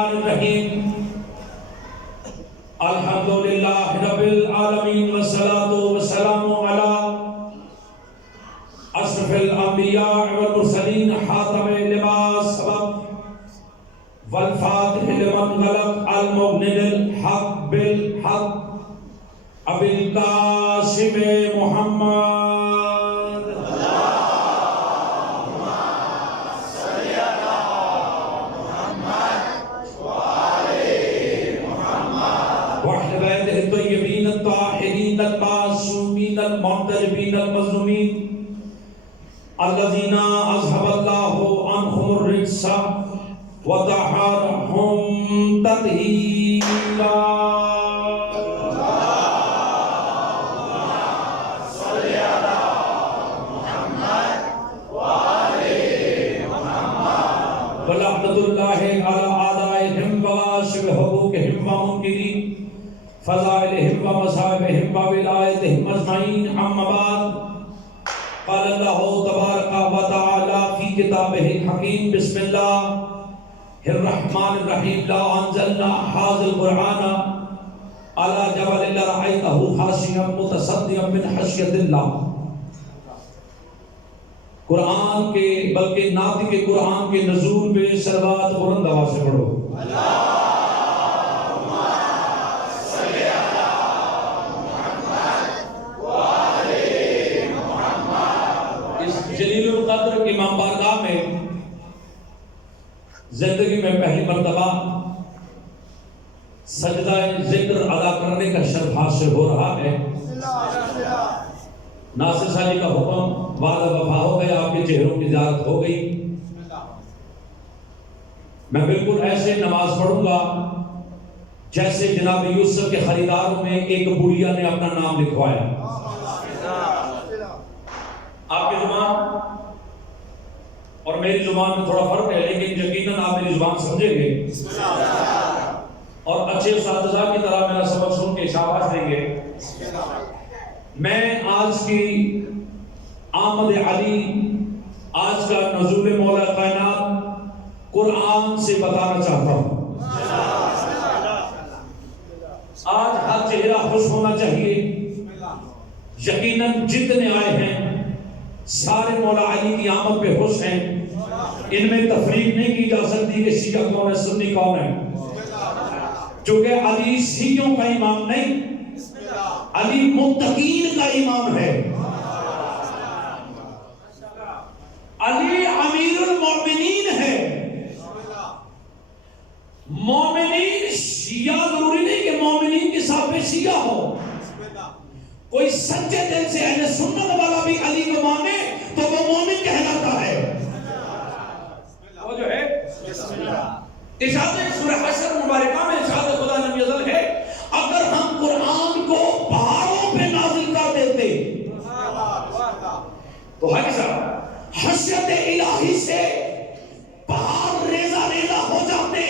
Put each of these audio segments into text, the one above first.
الرحیم الحمدللہ رب العالمین والصلاة والسلام علی اشرف الانبیاء والمرسلین خاتم لما سبق والفاتح لمن غلق المغنی الحق بالحق ابی القاسم محمد الطيبين الطاهرين المعصومين المنتجبين المظلومين الذين أذهب الله عنهم الرجس وطهرهم تطهيرا ولعنة الله على أعدائهم وغاشم حقوقهم ومنكرين فضائلهم ومصائبهم وولایتهم اجمعین اما بعد قال اللہ تبارک و تعالی فی کتابہ الحکیم بسم اللہ الرحمن الرحیم لا انزلنا هذا القرآن على جبل لرأيته خاشعا متصدعا من خشیۃ اللہ. قرآن کے بلکہ ناطق قرآن کے نزول پہ صلوات بلند آواز سے پڑھو. جلیل القدر امام بارگاہ میں زندگی میں پہلی مرتبہ سجدہ ذکر ادا کرنے کا شرف حاصل ہو رہا ہے. ناصر صاحب کا حکم وعدہ وفا ہو گیا, آپ کے چہروں کی زیارت ہو گئی. میں بالکل ایسے نماز پڑھوں گا جیسے جناب یوسف کے خریداروں میں ایک بڑھیا نے اپنا نام لکھوایا. آپ کی زبان اور میری زبان میں تھوڑا فرق ہے, لیکن یقیناً آپ میری زبان سمجھیں گے اور اچھے اساتذہ کی طرح میرا سبق سن کے شاباش دیں گے. میں آج کی آمد علی, آج کا نزول مولا کائنات قرآن سے بتانا چاہتا ہوں. آج ہر چہرہ خوش ہونا چاہیے. یقیناً جتنے آئے ہیں سارے مولا علی کی آمد پہ خوش ہیں. ان میں تفریق نہیں کی جا سکتی کہ شیعہ کون ہے سنی کون ہے, چونکہ علی شیعوں کا امام نہیں, علی متقین کا امام ہے. علی امیر المومنین ہے. مومنین شیعہ ضروری نہیں کہ مومنین کے ساتھ میں شیعہ ہو. کوئی سچے دل سے اہل سنت والا بھی علی کو مانے تو وہ مومن کہلاتا ہے. وہ جو ہے ارشاد سورہ حشر مبارکہ میں ارشاد خدا نبی ازل ہے, اگر ہم قرآن کو پہاڑوں پہ نازل کر دیتے تو حشرت الہی سے پہاڑ ریزہ ریزہ ہو جاتے.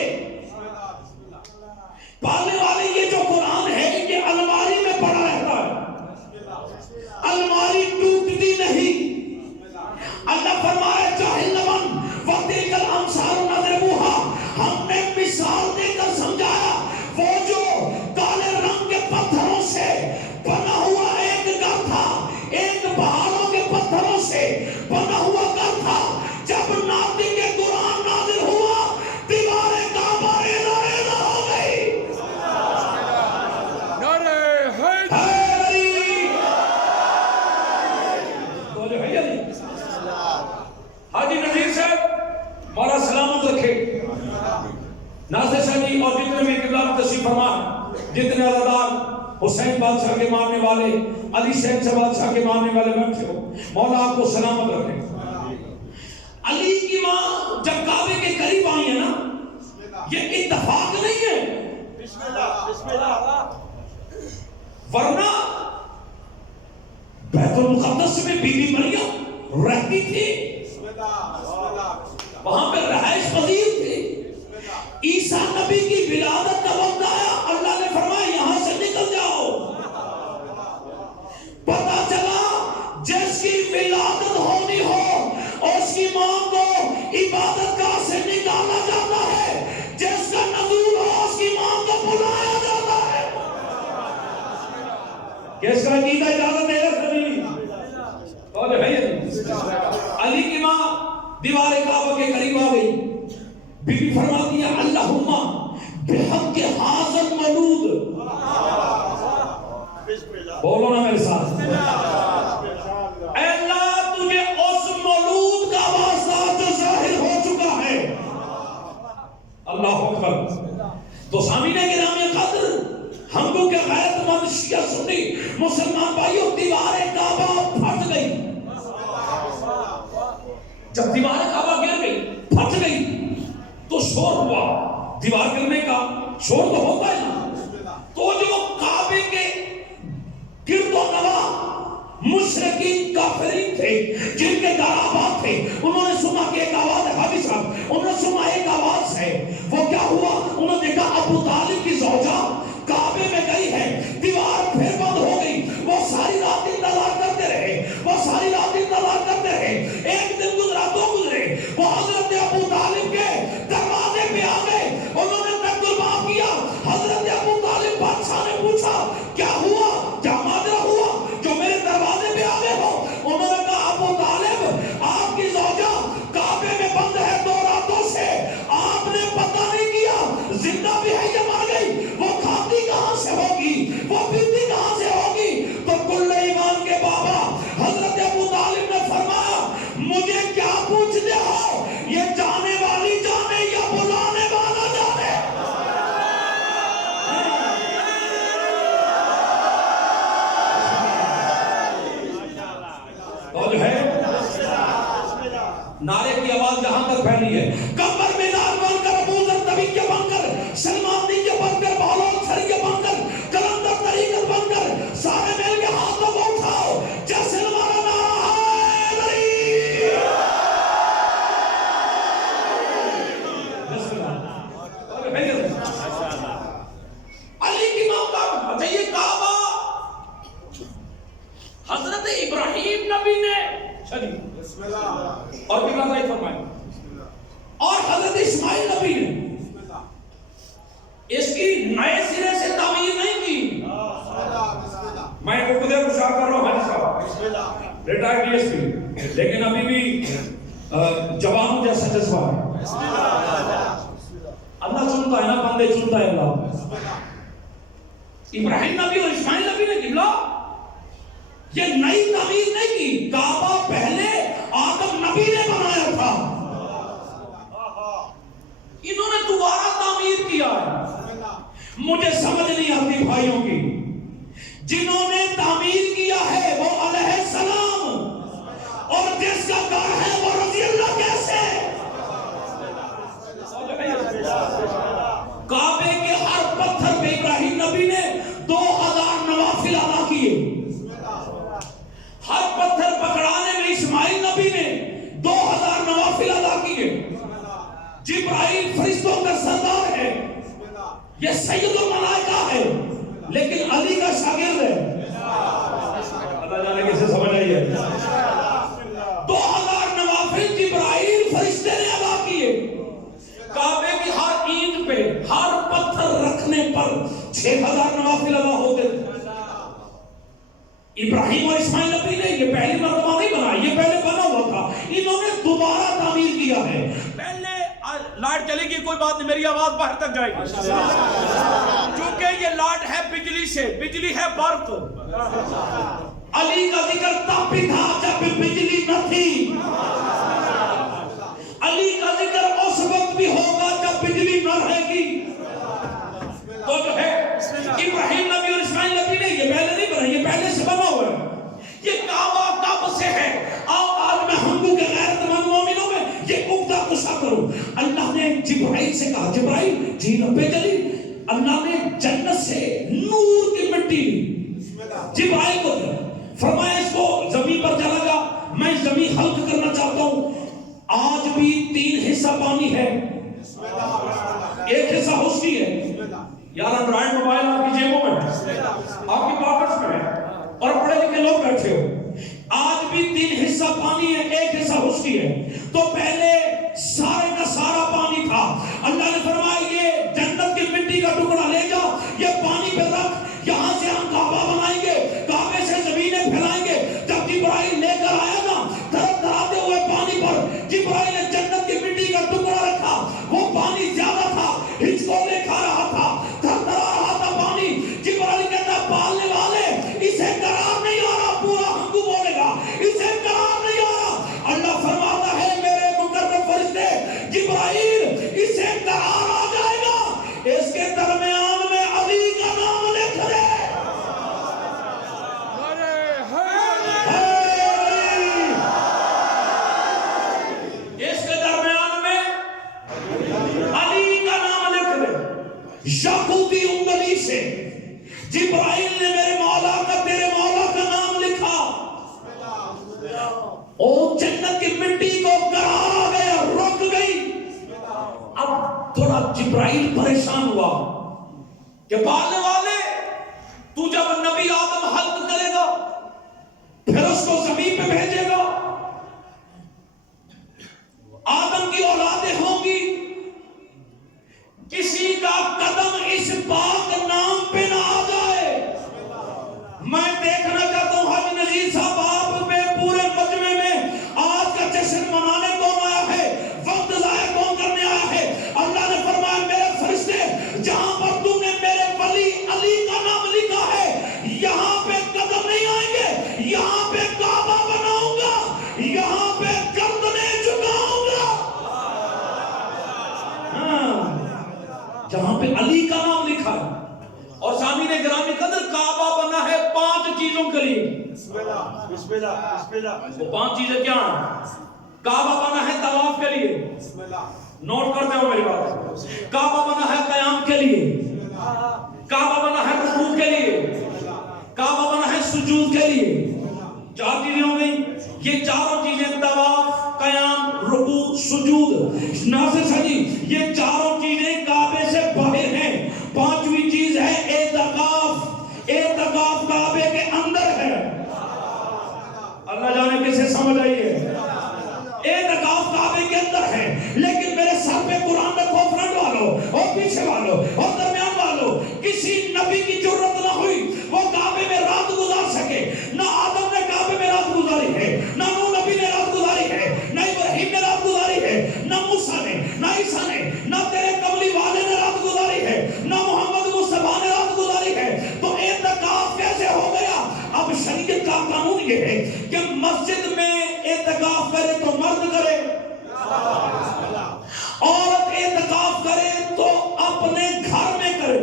پالنے والے یہ جو قرآن ہے یہ الماری میں پڑا رہتا ہے, الماری ٹوٹتی نہیں. اللہ فرمایا جاہل نمن وَتِلْكَ الْأَمْثَالُ نَضْرِبُوهَا, ہم نے مثال دے کر سمجھایا. وہ جو کالے رنگ کے پتھروں سے بنا ہوا ایک گھر تھا, ایک پہاڑوں کے پتھروں سے بنا ہوا گھر تھا, جب ناطق کے قرآن نازل ہوا دیواریں کعبہ ریزہ ریزہ ہو گئی. حاجی نذیر صاحب مولا سلامت رکھے, ناصر صاحب جی اور جتنے بھی قبلہ تشریف فرما, جتنے عزادار حسین بادشاہ کے ماننے والے, علی شہن سے بادشاہ کے ماننے والے بیٹھے ہو, مولا آپ کو سلامت رکھے. علی کی ماں جب کعبے کے قریب آئی ہے نا, یہ اتفاق نہیں ہے, ورنہ بیت المقدس میں بی بی مریم رہتی تھی, وہاں پہ رہائش پذیر تھی. عیسیٰ نبی کی ولادت کا وقت آیا, اللہ نے فرمایا یہاں سے نکل جاؤ. پتہ چلا جس کی ولادت ہونی ہو اور اس کی ماں کو عبادت گاہ سے نکالا جاتا ہے, جس کا کس کا عقیدہ اجازت دے گا سبھی تو جو ہے علی کی ماں دیوار کعبہ کے قریب آ گئی، بی بی فرماتی ہے اللہم بحق حاضر مولود، بولو نا میرے ساتھ، اے اللہ تجھے اس مولود کا واسطہ جو ظاہر ہو چکا ہے، اللہ اکبر۔ تو سامعین گرامی قدر، ہم کو کہ غیرت مند شیعہ سنی مسلمان بھائیوں، دیوار کعبہ پھٹ گئی، جب دیوار کعبہ گر گئی پھٹ گئی تو شور ہوا، دیوار گرنے کا شور تو ہوتا ہے نا، تو جو کعبے کے گرد و نواح مشرکین کافرین تھے جن کے گھر آباد تھے، انہوں نے سنا کہ ایک آواز ہے، حاجی صاحب انہوں نے سنا ایک آواز ہے، وہ کیا ہوا؟ انہوں نے دیکھا ابو طالب کی زوجہ کعبے میں گئی ہے، دیوار پھر بند ہو گئی، وہ ساری رات انتظار کرتے رہے، وہ ساری رات انتظار کرتے رہے، ایک دن گزرا، دو گزرے، وہ حضرت ابو طالب کے دروازے پہ آ گئے، انہوں نے تقربا کیا، حضرت ابو طالب بادشاہ نے پوچھا کیا ہوا، کیا ماجرا ہوا جو میرے دروازے پہ آ گئے ہو؟ انہوں نے کہا ابو طالب آپ کی زوجہ کعبے میں بند ہے 2 راتوں سے، آپ نے پتہ نہیں کیا زندہ بھی ہے یا مر گئی، وہ کھاتی کہاں سے ہوگی، وہ پیتی کہاں سے ہوگی؟ تو کل ایمان کے بابا حضرت ابو طالب نے فرمایا مجھے کیا پوچھتے ہو، یہ جانے والی جانے یا بلانے والا جانے۔ اور ہے نعرے کی آواز جہاں تک پھیلی ہے، کمر میدان بن کر، ابو ذر طبیعیہ بن کر، سلمان دیجیہ بن کر، بہلول سریہ بن کر، کلندر طریقت بن کر، سارے مل کے ہاتھوں کو اٹھاؤ جیسے ہمارا نعرہ ہے علی۔ علی کی ماں کا بتائیے کعبہ حضرت ابراہیم نبی نے اور قبلہ صحیح فرمائے، اور حضرت اسماعیل نبی نے اس کی نئے سرے سے تعمیر نہیں کی۔ میں عقدے کو شاہ کر رہا ہوں حاجی صاحب ریٹائر ڈی ایس پی، لیکن ابھی بھی جوانوں جیسا جذبہ ہے۔ اللہ چنتا ہے نا، بندے چنتا ہے اللہ۔ ابراہیم نبی اور اسماعیل نبی نے قبلہ یہ نئی تعمیر نہیں کی، کعبہ پہلے آدم نبی نے بنایا تھا، انہوں نے دوبارہ تعمیر کیا ہے۔ مجھے سمجھ نہیں آتی بھائیوں کی، جنہوں نے تعمیر کیا ہے وہ علیہ السلام، اور جس کا گھر ہے وہ رضی اللہ کیسے؟ کعبے کے ہر پتھر پہ ابراہیم نبی نے 2000 نوافل ادا کیے، ہر پتھر پکڑانے میں اسماعیل نبی نے 2000 نوافل ادا کیے۔ جبرائیل فرشتوں کا سردار ہے، یہ سید الملائکہ ہے، لیکن علی کا شاگرد ہے۔ اللہ جانے کیسے سمجھ آئی ہے۔ 2000 نوافل جبرائیل فرشتے نے ادا کیے، کعبے کی ہر اینٹ پہ، ہر پتھر رکھنے پر 6000 نوافل ادا ہوتے تھے۔ ابراہیم اور اسماعیل نبی نے یہ پہلی مرتبہ نہیں بنا، یہ پہلے بنا ہوا تھا، انہوں نے دوبارہ تعمیر کیا ہے۔ پہلے لائٹ چلے گی کوئی بات نہیں، میری آواز باہر تک جائے گی، کیونکہ یہ لائٹ ہے بجلی سے، بجلی ہے برق۔ علی کا ذکر تب بھی تھا جب بجلی نہ تھی، علی کا ذکر اس وقت بھی ہوگا جب بجلی نہ رہے گی۔ تو جو ہے ابراہیم نبی اور اسماعیل نبی نے یہ پہلے نہیں بنا، یہ پہلے سے بنا ہوا ہے۔ یہ کعبہ کب سے ہے؟ آؤ آج میں ہم کو کہ غیرت مند مومنوں میں یہ عقدہ کشا کروں۔ اللہ نے جبرائیل سے کہا، جبرائیل جی رب جلی، اللہ نے جنت سے نور کی مٹی جبرائیل کو دیا، فرمایا اس کو زمین پر چلا جا، میں زمین خلق کرنا چاہتا ہوں۔ آج بھی 3 حصہ پانی ہے، 1 حصہ خشکی ہے۔ یار اینڈرائڈ موبائل آپ کی جیبوں میں ہے، آپ کی پاکٹس میں ہے، اور پڑھے لکھے لوگ بیٹھے ہو۔ آج بھی 3 حصہ پانی ہے، 1 حصہ خشکی ہے۔ تو پہلے سارے کا سارا پانی تھا، اللہ نے فرمایا یہ جنت کی مٹی کا ٹکڑا لے جا، یہ پانی پہ رکھ، یہاں سے ہم کعبہ بنائیں گے۔ یاقوتی انگلی سے جبرائیل نے میرے مولا کا تیرے مولا کا نام لکھا، اور جنت کی مٹی کو قرار آ گیا، رک گئی۔ اب تھوڑا جبرائیل پریشان ہوا کہ پالنے والے تو جب نبی آدم حلق کرے گا پھر اس کو زمین پہ بھیجے گا، آدم کی اولادیں ہوں گی، کسی کا قدم اس پاک نام پہ نہ آ جائے۔ میں دیکھنا چاہتا ہوں حج نذیر صاحب آپ پہ پورے مجمع میں آج کا جشن منانے کون آیا ہے، وقت ضائع کون کرنے آیا ہے؟ اللہ نے فرمایا میرے فرشتے جہاں پر تم نے میرے ولی علی کا نام لکھا ہے یہاں پہ قدم نہیں آئیں گے، یہاں پہ کعبہ بناؤں گا، یہاں پہ گردنیں جھکاؤں گا۔ جہاں پہ علی کا نام لکھا ہے، اور سامعین گرامی قدر کعبہ بنا ہے 5 چیزوں کے لیے۔ وہ 5 چیزیں کیا ہیں؟ کعبہ بنا ہے طواف کے لیے، نوٹ کرتے ہو میری بات، کعبہ بنا ہے قیام کے لیے، کعبہ بنا ہے رکوع کے لیے، کعبہ بنا ہے سجود کے لیے۔ 4 چیزیں ہو گئی، یہ چاروں چیزیں طواف، قیام، رکوع، سجود، ناصر سجی، یہ چاروں چیزیں کعبے سے باہر ہیں۔ 5ویں چیز ہے اعتکاف، اعتکاف کعبے کے اندر ہے۔ اللہ جانے کسے سمجھ آئی ہے؟ اعتکاف کعبے کے اندر ہے، لیکن میرے سر پہ قرآن رکھو فرنٹ والوں اور پیچھے والوں اور درمیان والوں، کسی نبی کی جرت نہ ہوئی وہ کعبے میں رات گزار سکے۔ نہ آدم نے کعبے میں رات گزاری ہے، نہ نوح نبی نے رات گزاری ہے، نہ ابراہیم نے رات گزاری ہے، نہ موسیٰ نے، نہ عیسیٰ نے، نہ تیرے قبلی والے نے رات گزاری ہے، نہ محمد مصطفیٰ نے رات گزاری ہے۔ تو اعتکاف کیسے ہو گیا؟ اب شریعت کا قانون یہ ہے کہ مسجد میں اعتکاف کرے تو مرد کرے، عورت اعتکاف کرے تو اپنے گھر میں کرے۔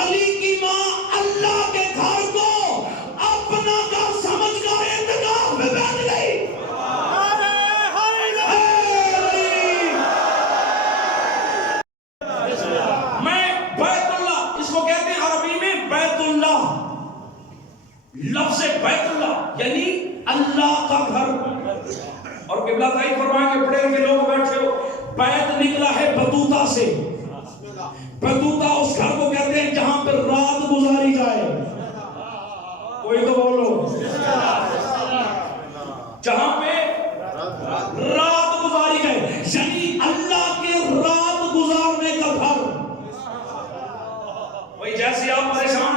علی کی ماں اللہ کے گھر کو اپنا گھر سمجھ کر اعتکاف میں بیٹھ گئی۔ میں بیت اللہ، اس کو کہتے ہیں عربی میں بیت اللہ، لفظ بیت اللہ یعنی اللہ کا گھر۔ اور قبلہ تعالی فرمائیں کہ پڑھے لکھے لوگ بیٹھے ہو، بیت نکلا ہے بطوطہ سے۔ بطوطہ اس گھر کو کہتے ہیں جہاں پر رات گزاری جائے۔ کوئی تو بولو، جہاں پہ رات گزاری جائے، یعنی اللہ کے رات گزارنے کا گھر۔ وہی جیسے آپ پریشان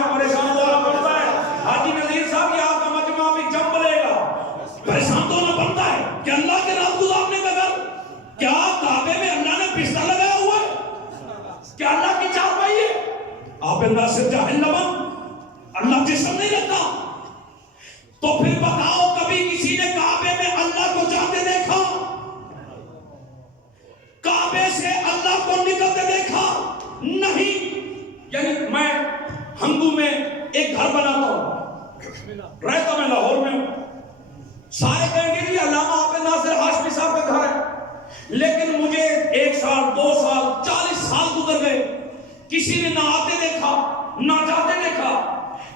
ہونا پڑتا ہے، حاجی نذیر صاحب یہ آپ کا مجمع بھی جم لے گا، پریشان تو ہونا پڑتا ہے کہ اللہ کے رات گزارنے کا گھر۔ کیا کعبے میں اللہ نے بستر لگایا ہوا ہے؟ کیا اللہ کی چارپائی ہے؟ آپ اندر سے جاہل نہ بن، اللہ جسم نہیں رکھتا۔ تو پھر بتاؤ کبھی کسی نے کعبے میں اللہ کو جاتے دیکھا؟ کعبے سے اللہ کو نکلتے دیکھا؟ نہیں۔ یعنی میں ہنگو میں ایک گھر بناتا ہوں، رہتا میں لاہور میں ہوں، سارے کہیں گے کہ علامہ عابد ناصر ہاشمی صاحب کا گھر ہے، لیکن مجھے 1 سال 2 سال 40 سال گزر گئے، کسی نے نہ آتے دیکھا نہ جاتے دیکھا۔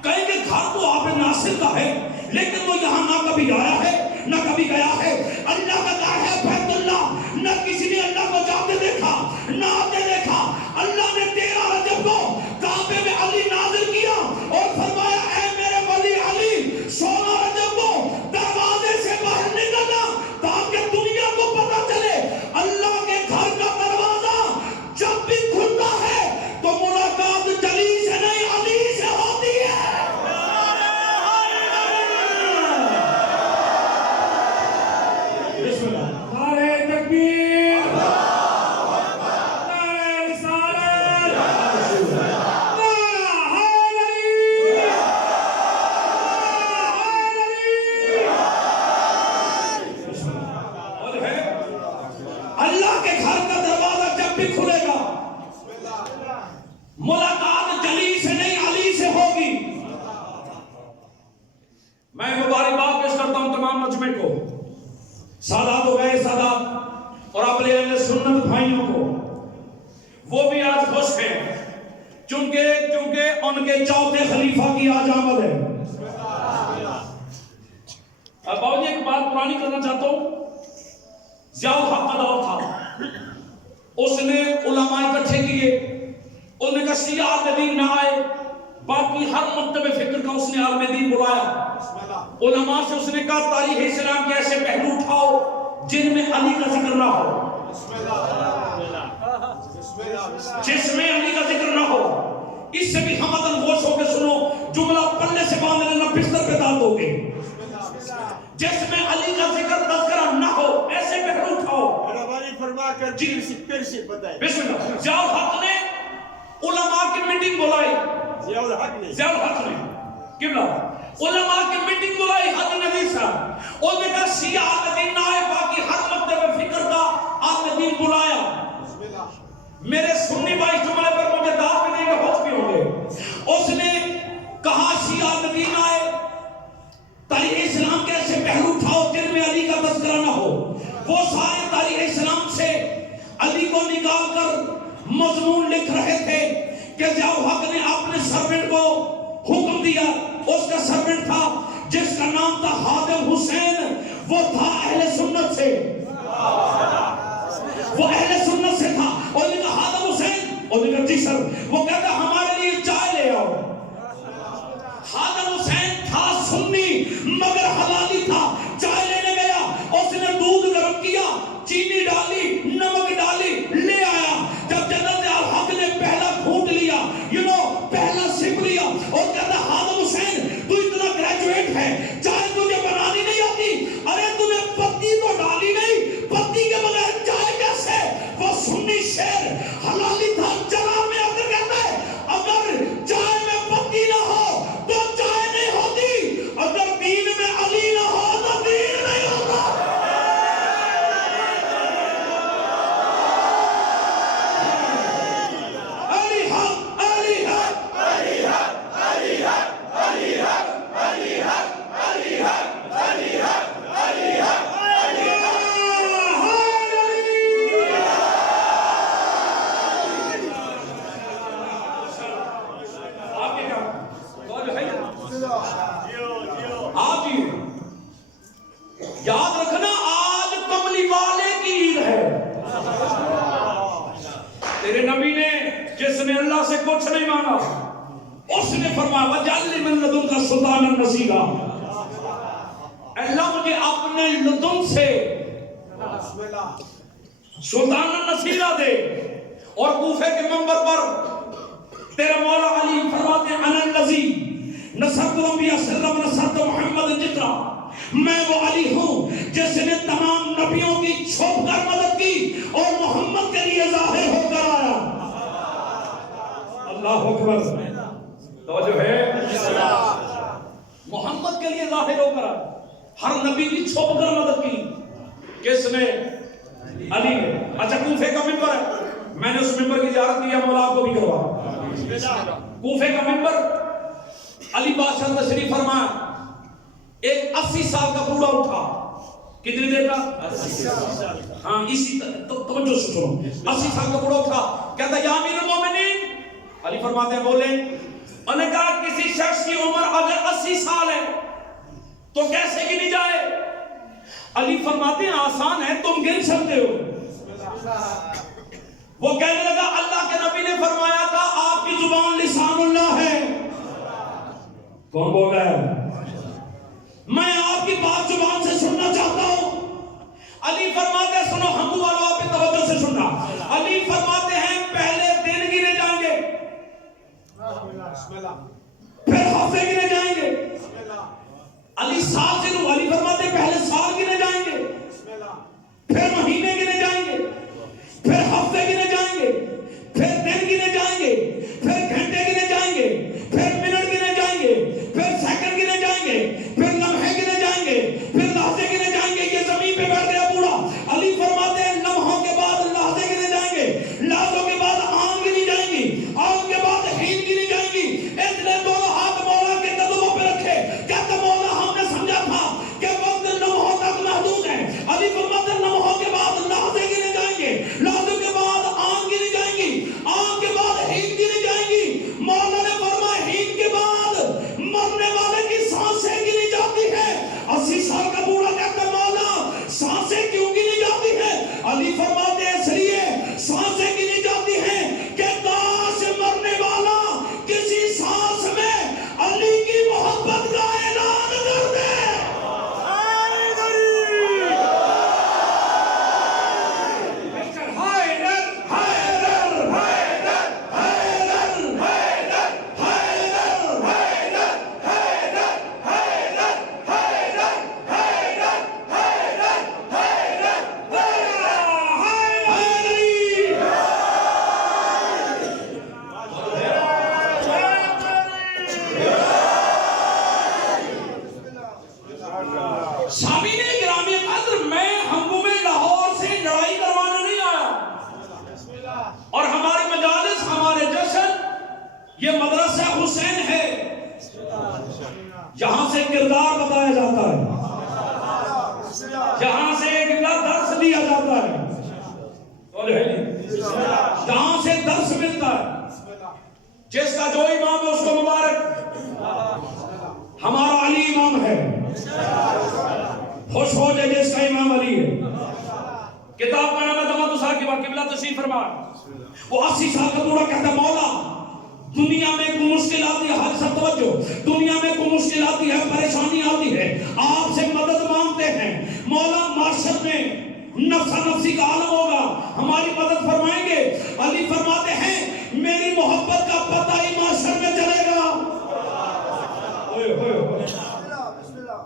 کہیں کہ گھر تو عابد ناصر کا ہے لیکن وہ یہاں نہ کبھی آیا ہے نہ کبھی گیا ہے۔ اللہ کا گھر ہے بیت اللہ، نہ کسی نے اللہ کو جاتے دیکھا نہ آتے دیکھا۔ اللہ نے 13 رجب کو کعبے میں علی نازل کیا اور فرمایا اے میرے ولی علی 16 رجب کو دروازے سے باہر نکلنا تاکہ دنیا کو پتہ چلے اللہ کے گھر کا دروازہ جب بھی کھلتا ہے تو ملاقات جلی سے نہیں علی سے ہوتی ہے۔ بسم اللہ، نعرہ تکبیر، نعرہ رسالت، نعرہ حیدری، اور ہے اللہ کے گھر کا دروازہ جب بھی کھلے گا ملاقات جلی سے نہیں علی سے ہوگی۔ میں مبارکباد پیش کرتا ہوں تمام مجمع کو، سادات ہو گئے سادات اور اپنے اہل سنت بھائیوں کو، وہ بھی آج خوش ہیں کیونکہ ان کے چوتھے خلیفہ کی آج آمد ہے. اب باؤ جی ایک بات پرانی کرنا چاہتا ہوں. ضیاء الحق کا دور تھا, اس نے علماء اکٹھے کیے, انہوں نے کہا شیعہ عالم دین نہ آئے, باقی ہر مکتب فکر کا اس نے عالم دین بلایا. علماء سے اس نے کہا تاریخ اسلام کے ایسے پہلو اٹھاؤ جن میں علی کا ذکر نہ ہو, جس میں علی کا ذکر نہ ہو. اس سے بھی ہم عدن غوش ہو کے سنو, جملہ پلے سے باندھ لینا بستر پہ ڈال دو گے. جس میں علی کا ذکر تذکرہ نہ ہو ایسے پہلو اٹھاؤ. فرما کر جی پھر سے بتائیں. بسم اللہ. ضیاء الحق نے علماء کی میٹنگ بلائی. ضیاء الحق نے قبلہ علماء کی میٹنگ بلائی حضرت نبی صاحب. انہوں نے کہا شیعہ عالم دین نہ آئے, باقی ہر مکتب فکر کا عالم دین بلایا. میرے سنی بھائی جملے پر مجھے داد بھی دیں گے, خوش بھی ہوں گے. اس نے کہا شیعہ عالم دین آئے, تاریخ اسلام کے ایسے پہلو اٹھاؤ جن میں علی کا تذکرہ نہ ہو. وہ سارے تاریخ اسلام سے علی کو نکال کر مضمون لکھ رہے تھے کہ ضیاء الحق نے اپنے سرونٹ کو حکم دیا. اس کا سرونٹ تھا جس کا نام تھا خادم حسین, وہ تھا اہل سنت سے, وہ اہل سنت سے تھا. اور نے کہا خادم حسین, اور نے کہا جی سر. وہ کہتا ہمارے لیے چائے لے آؤ. خادم حسین تھا سنی مگر حلالی تھا. چائے لینے گیا, اس نے دودھ گرم کیا, چینی ڈالی, نمک ڈالی, لے آیا. جب جنرل ضیاء الحق نے پہلا گھونٹ لیا, پہلا سپ لیا, اور کہتا خادم حسین تو اتنا گریجویٹ ہے, چائے تجھے بنانی نہیں آتی؟ ارے تجھے پتی تو ڈالی نہیں, پتی کے بغیر چائے کیسے؟ وہ سنی شیر حلالی تھا. جناب میں اگر کہتا ہے اگر چائے میں پتی نہ ہو تو چائے نہیں ہوتی, اگر دین میں علی نہ ہو تو دین نہیں ہوتا. علی حق, علی حق, علی حق, علی حق, علی حق, علی حق, علی حق, علی حق, علی حق. یاد رکھنا آج کملی والے کی عید ہے. تیرے نبی نے جس نے اللہ سے کچھ نہیں مانگا اس نے فرمایا وَجَعَلْنِي مِن لَدُنْكَ سُلْطَانًا نَصِيرًا, اللہ مجھے اپنے لدن سے سلطان نصیرہ دے. اور کوفے کے منبر پر تیرا مولا علی فرماتے ہیں انا الذی نصرت الانبیاء سرا ونصرت محمد جترا, میں وہ علی ہوں جس نے تمام نبیوں کی چھپ کر مدد کی اور محمد کے لیے ظاہر ہو کر آیا. اللہ اکبر. توجہ ہے, محمد کے لیے ظاہر ہو کر آیا. ہر نبی کی چھپ کر مدد کی کس نے؟ علی نے. اچھا کوفے کا ممبر ہے, میں نے اس ممبر کی زیارت کی, مولا آپ کو بھی کروا. کوفے کا ممبر علی بادشاہ تشریف فرمایا, ایک 80 سال کا بوڑھا اٹھا. کتنی دیر کا؟ 80 سال. ہاں اسی توجہ سے سنو. 80 سال کا بوڑھا اٹھا, کہتا یا امیر المومنین. علی فرماتے ہیں بولے. انہوں نے کہا کسی شخص کی عمر اگر 80 سال ہے تو کیسے گنی جائے؟ علی فرماتے ہیں آسان ہے, تم گن سکتے ہو. وہ کہنے لگا اللہ کے نبی نے فرمایا تھا آپ کی زبان لسان اللہ ہے. کون بول رہا ہے؟ میں آپ کی بات زبان سے سننا چاہتا ہوں. علی فرماتے ہیں سنو, ہم والوں آپ کی توجہ سے سننا. علی فرماتے ہیں پہلے دن گنے جائیں گے, پھر ہفتے گنے جائیں گے. علی سال سے رو. علی فرماتے ہیں پہلے سال گنے جائیں گے, پھر مہینے گنے جائیں گے, پھر ہفتے گنے جائیں گے, پھر دن گنے جائیں گے, پھر گھنٹے گنے جائیں گے, پھر منٹ گنے جائیں گے, پھر سیکنڈ گنے جائیں گے, پھر لمحے گنے جائیں گے, پھر لحظے گنے جائیں گے. یہ زمین پہ بیٹھ گیا بوڑھا. علی فرماتے ہیں لمحوں کے بعد لحظے گنے جائیں گے, لحظوں کے بعد آن گنی جائیں گی, آن کے بعد ہین گنی جائیں گی. اس نے دونوں ہاتھ مولا کے قدموں پہ رکھے, کہتے مولا ہم نے سمجھا تھا کہ وقت لمحوں تک محدود ہے. علی فرماتے ہیں لمحوں کے بعد لحظے گنے جائیں گے, لحظوں کے بعد یہ مدرسہ حسین ہے، یہاں سے کردار بتایا جاتا ہے، یہاں سے ایک درس دیا جاتا ہے، یہاں سے درس ملتا ہے۔ جس کا جو امام ہے اس کو مبارک، ہمارا علی امام ہے، خوش ہو جائے جس کا امام علی ہے۔ کتاب کا نام ہے دمت ثاقبہ، قبلہ تشریف فرما۔ وہ 80 سال کا بوڑھا کہتا ہے مولا دنیا میں کوئی مشکل آتی ہے، حق سب توجہ، دنیا میں کوئی مشکل آتی ہے، پریشانی آتی ہے، آپ سے مدد مانگتے ہیں، مولا معاشر میں نفسا نفسی کا عالم ہوگا، ہماری مدد فرمائیں گے؟ علی فرماتے ہیں میری محبت کا پتہ ہی معاشر میں چلے گا۔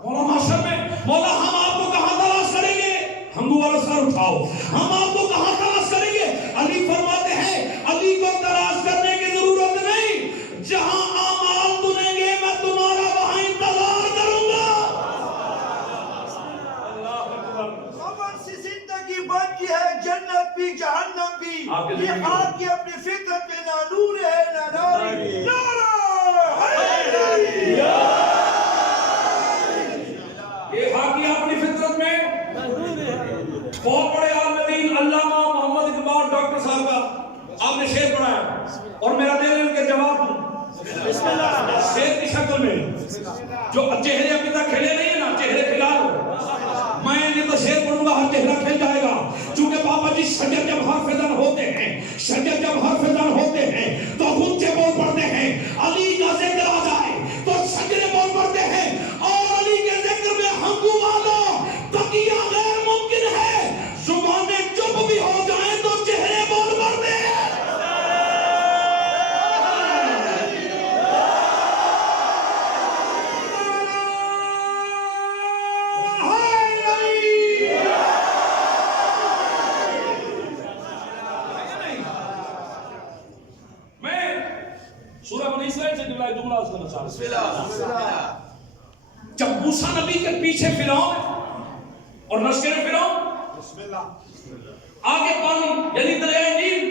مولا معاشر میں، مولا ہم آپ کو کہاں تلاش کریں گے؟ ہنگو والا سر اٹھاؤ، ہم آپ کو کہاں تلاش کریں گے؟ علی فرماتے ہیں علی کو تلاش کرنے کی ضرورت نہیں، جہاں اعمال دنیں گے میں تمہارا وہاں انتظار کروں گا۔ عمر سے زندگی بن کی ہے، جنت بھی جہنم بھی، یہ آپ کی اپنی فطرت میں نہ نور ہے نہ ناری۔ یہ حاکی اپنی فطرت میں بہت بڑے عالم دین علامہ محمد اقبال ڈاکٹر صاحب کا آپ نے شعر پڑھا ہے اور میرا دل ان کے جواب شعر کی شکل میں، جو چہرے ابھی تک کھلے نہیں ہیں نا، چہرے کھلا دو، میں یہ تو شعر پڑھوں گا ہر چہرہ کھل جائے گا، چونکہ بابا جی شجر جب حرف زن ہوتے ہیں، شجر جب حرف زن ہوتے ہیں تو غنچے بول پڑتے ہیں، علی کا ذکر آ جائے تو شجرے بول پڑتے ہیں، اور علی کے ذکر میں ہنگو والو تقیہ غیر ممکن ہے، زبانیں چپ بھی ہو جائیں تو چہرے بول پڑتے ہیں۔ سورہ بنی اسرائیل سے جملہ اس کا نصاب، جب موسیٰ نبی کے پیچھے فرعون اور لشکر فرعون، آگے پانی یعنی دریائے نیل،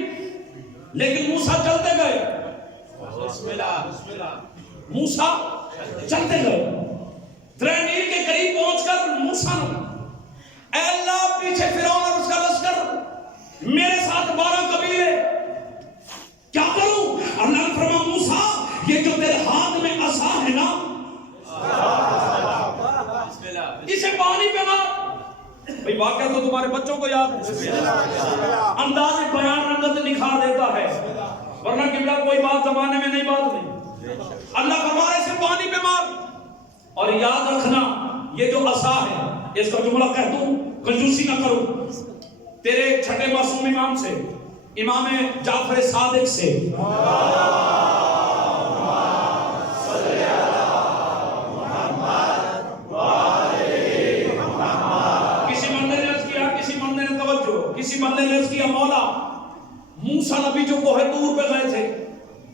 لیکن موسیٰ چلتے گئے، موسیٰ چلتے گئے دریائے نیل کے قریب پہنچ کر موسیٰ نے اے اللہ پیچھے فرعون اور اس کا لشکر، میرے ساتھ 12 قبیلے، کیا کروں؟ اللہ نے فرمایا موسیٰ یہ جو تیرے ہاتھ میں عصا ہے نا، اسے پانی پہ مار۔ بھئی واقعہ تو تمہارے بچوں کو یاد ہے، انداز بیان رنگت نکھار دیتا ہے، ورنہ قبلہ کوئی بات زمانے میں نہیں بات نہیں۔ اللہ فرمائے اسے پانی پہ مار، اور یاد رکھنا یہ جو عصا ہے اس کا جملہ کہہ دوں، کنجوسی نہ کرو، تیرے چھٹے معصوم امام سے، امام جعفر صادق سے، کسی بندے نے عرض کیا مولا موسیٰ نبی جو کوہ طور پہ گئے تھے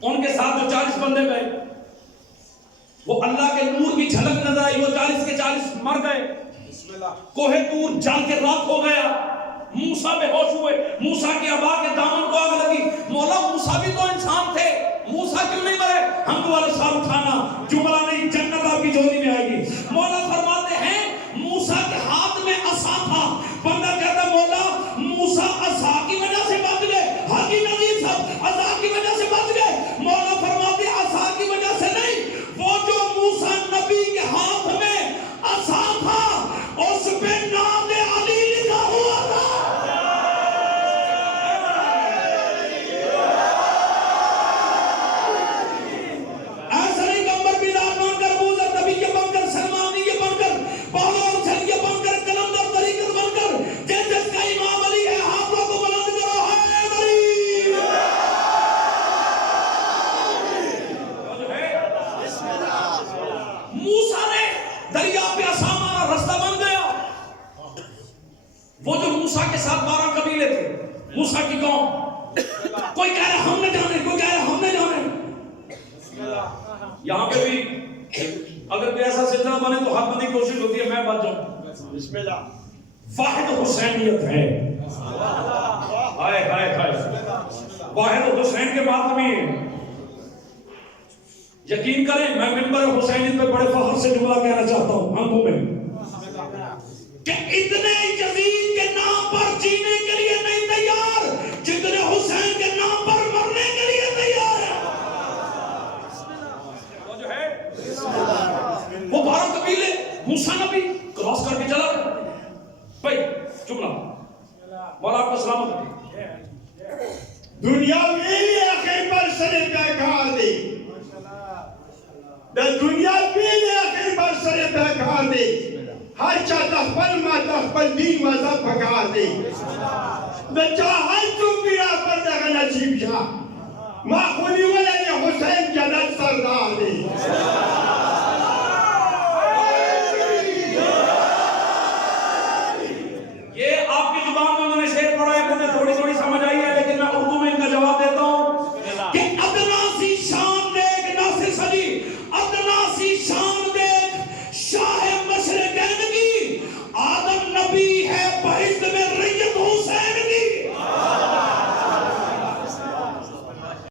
ان کے ساتھ جو 40 بندے گئے وہ اللہ کے نور کی جھلک نظر آئی، وہ 40 کے 40 مر گئے، کوہ طور جل کے راکھ ہو گیا، موسیٰ بے ہوش ہوئے، موسیٰ کی ابا کے دامن کو آگ لگی، مولا موسیٰ بھی تو انسان تھے، موسیٰ کیوں نہیں مرے؟ ہم والے سال اٹھانا جملہ نہیں، جنت آپ کی جوڑی میں آئے گی۔ مولا فرماتے ہیں موسیٰ کے ہاتھ میں عصا تھا، بندہ کہتا مولا موسیٰ عصا کی وجہ سے بچ گئے، حاجی نظیر صاحب عصا کی وجہ سے بچ گئے، مولا فرماتے عصا کی وجہ سے نہیں، وہ جو موسیٰ نبی کے ہاتھ میں عصا تھا اس پہ نام علی لکھا ہوا تھا۔ ایسا نہیں کمبر بلال بن کر بوزر نبی کے بن کر سلمانی کے بن کر بہلور چھل کے بن کر کلندر طریقت بن کر جس جس کا امام علی ہے ہاتھوں کو بلند کرو ہے علی۔ موسیٰ نے دریا پہ عصا مارا، رستہ بن گیا۔ وہ جو موسیٰ کے ساتھ 12 قبیلے تھے، موسیٰ کی قوم، کوئی کہہ رہا ہم نے جانے، کوئی کہہ رہا ہم نے جانے۔ یہاں پہ بھی اگر کوئی ایسا سلسلہ بنے تو حق بندی کوشش ہوتی ہے میں بچ جاؤں۔ واحد حسینیت ہے، ہائے ہائے ہائے، واحد حسین کے بات میں یقین کریں میں منبر حسینی پہ بڑے فخر سے جملہ کہنا چاہتا ہوں آنکھوں میں کہ اتنے یزید کے نام پر جینے کے لیے نہیں تیار جتنے حسین کے نام پر مرنے کے لیے تیار ہے. جو ہے وہ 12 قبیلے موسیٰ نبی کراس کر کے چلا گیا بھائی جملہ مولا آپ کا سلامت دنیا میری آخر پر سر پیکار دے دنیا میری آخر پر سر پیکار دے ہر چاہتا پل ماتا پل دین مذہب پکار دے چاہت تو پیرا پر دغا نصیب شاہ ما خونی ولی حسین جنت سردار دے